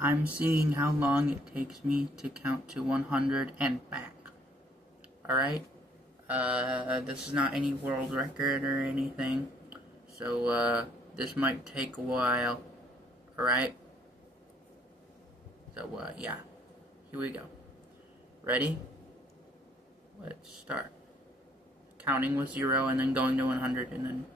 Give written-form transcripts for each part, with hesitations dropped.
I'm seeing how long it takes me to count to 100 and back. Alright? This is not any world record or anything. So, this might take a while. Alright? So, yeah. Here we go. Ready? Let's start. Counting with 0 and then going to 100 and then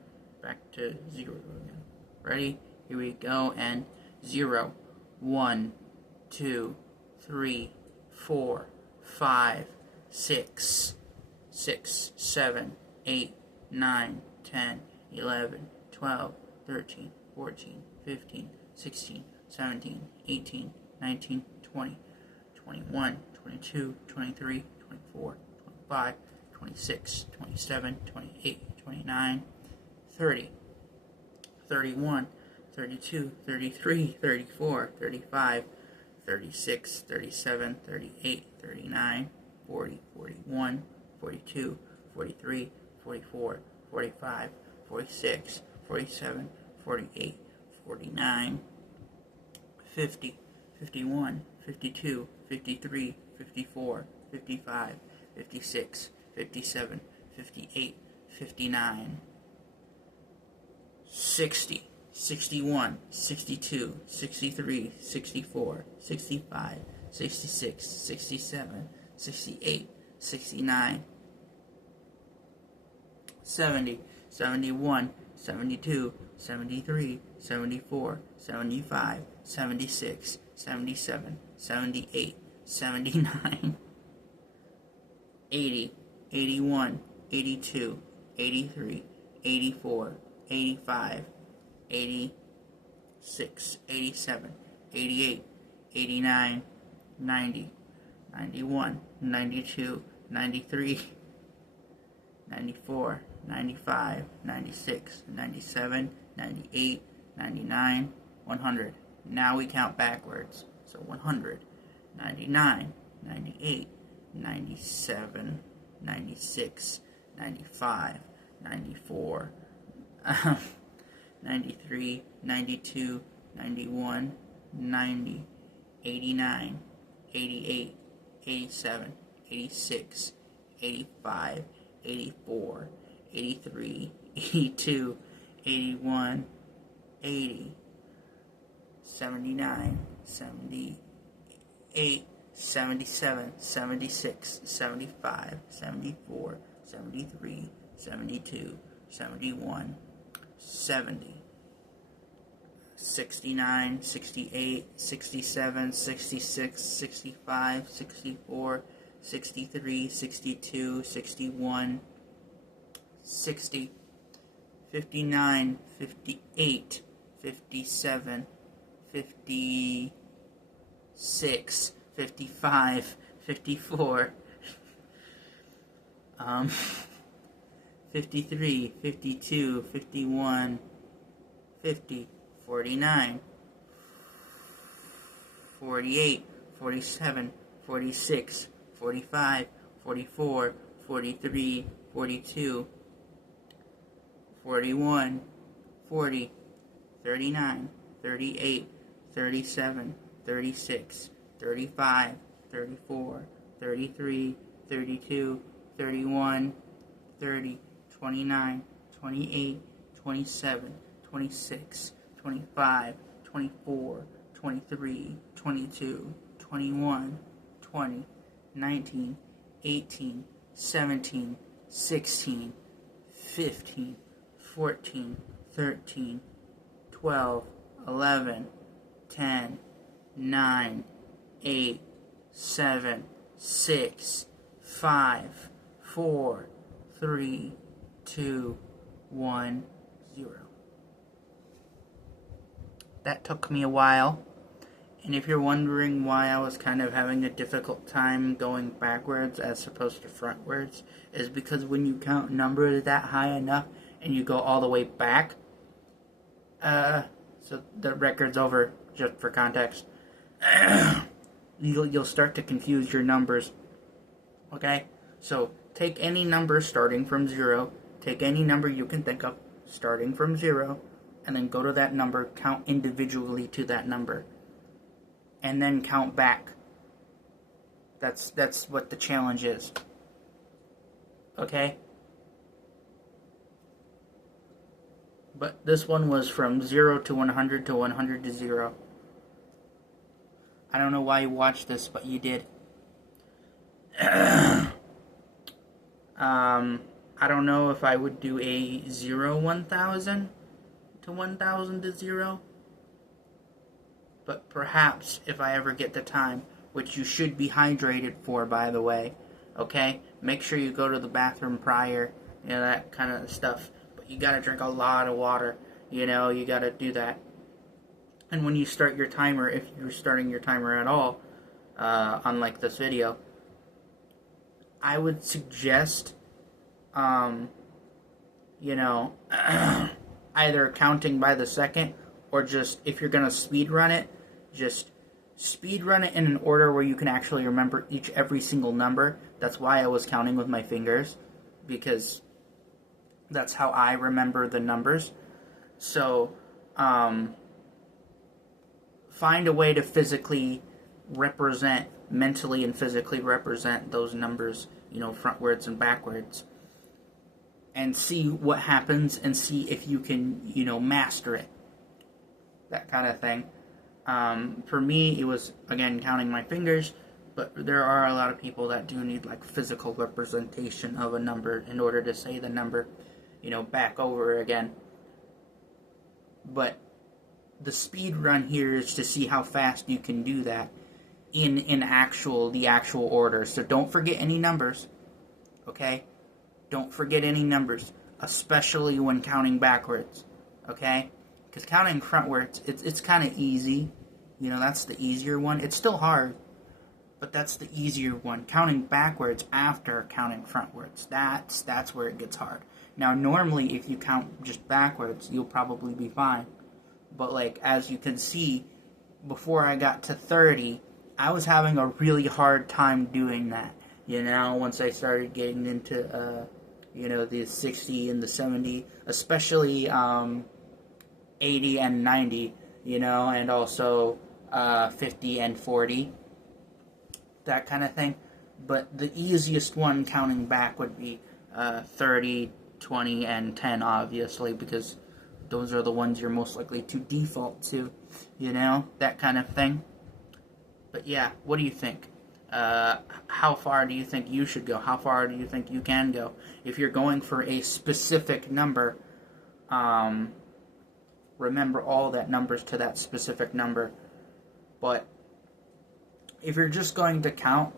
back to 0 again. Ready? Here we go. And 0, 1, 2, 3, 4, 5, 6, 7, 8, 9, 10, 11, 12, 13, 14, 15, 16, 17, 18, 19, 20, 21, 22, 23, 24, 25, 26, 27, 28, 29, 30, 31, 32, 33, 34, 35, 36, 37, 38, 39, 40, 41, 42, 43, 44, 45, 46, 47, 48, 49, 50, 51, 52, 53, 54, 55, 56, 57, 58, 59, 60, 61, 62, 63, 64, 65, 66, 67, 68, 69, 70, 71, 72, 73, 74, 75, 76, 77, 78, 79, 80, 81, 82, 83, 84, 85, 86, 87, 88, 89, 90, 91, 92, 93, 94, 95, 96, 97, 98, 99, 100. Now we count backwards. So 100, 99, 98, 97, 96, 95, 94, 93, 92, 91, 90, 89, 88, 87, 86, 85, 84, 83, 82, 81, 80, 79, 78, 77, 76, 75, 74, 73, 72, 71, 70, 69, 68, 67, 66, 65, 64, 63, 62, 61, 60, 59, 58, 57, 56, 55, 54, 53, 52, 51, 50, 49, 48, 47, 46, 45, 44, 43, 42, 41, 40, 39, 38, 37, 36, 35, 34, 33, 32, 31, 30, 29, 28, 27, 26, 25, 24, 23, 22, 21, 20, 19, 18, 17, 16, 15, 14, 13, 12, 11, 10, 9, 8, 7, 6, 5, 4, 3, 2, 1, 0. That took me a while, and if you're wondering why I was kind of having a difficult time going backwards as opposed to frontwards, is because when you count numbers that high enough and you go all the way back, so the record's over, just for context, you'll start to confuse your numbers, okay? So take any number starting from 0, take any number you can think of starting from 0, and then go to that number, count individually to that number. and then count back. That's what the challenge is. Okay? But this one was from 0 to 100 to 100 to 0. I don't know why you watched this, but you did. I don't know if I would do a 0 1000 to 1000 to 0. But perhaps if I ever get the time, which you should be hydrated for, by the way, okay? Make sure you go to the bathroom prior, that kind of stuff. But you gotta drink a lot of water, you gotta do that. And when you start your timer, if you're starting your timer at all, unlike this video, I would suggest, either counting by the second, or just, if you're gonna speed run it, just speed run it in an order where you can actually remember every single number. That's why I was counting with my fingers, because that's how I remember the numbers. So, find a way to mentally and physically represent those numbers, frontwards and backwards, and see what happens, and see if you can, master it. That kind of thing. For me, it was, again, counting my fingers, but there are a lot of people that do need, physical representation of a number in order to say the number, back over again. But the speed run here is to see how fast you can do that in the actual order. So don't forget any numbers, okay? Don't forget any numbers, especially when counting backwards, okay? Because counting frontwards, it's kind of easy. That's the easier one. It's still hard, but that's the easier one. Counting backwards after counting frontwards, that's where it gets hard. Now, normally, if you count just backwards, you'll probably be fine. But, as you can see, before I got to 30, I was having a really hard time doing that. Once I started getting into, the 60 and the 70, especially 80 and 90, and also 50 and 40, that kind of thing. But the easiest one counting back would be 30, 20, and 10, obviously, because those are the ones you're most likely to default to, that kind of thing. But yeah, what do you think? How far do you think you should go? How far do you think you can go? If you're going for a specific number, remember all that numbers to that specific number. But if you're just going to count,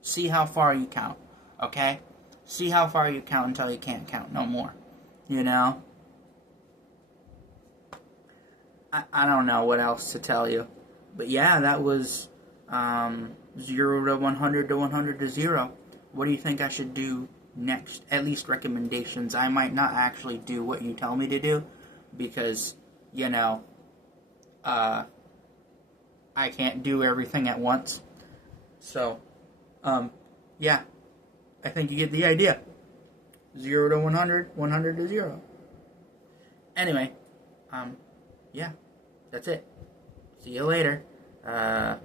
see how far you count, okay? See how far you count until you can't count no more, I don't know what else to tell you. But yeah, that was 0 to 100 to 100 to 0. What do you think I should do next? At least recommendations. I might not actually do what you tell me to do, because, I can't do everything at once. So, yeah, I think you get the idea. 0 to 100, 100 to 0. Anyway, yeah, that's it. See you later. Bye.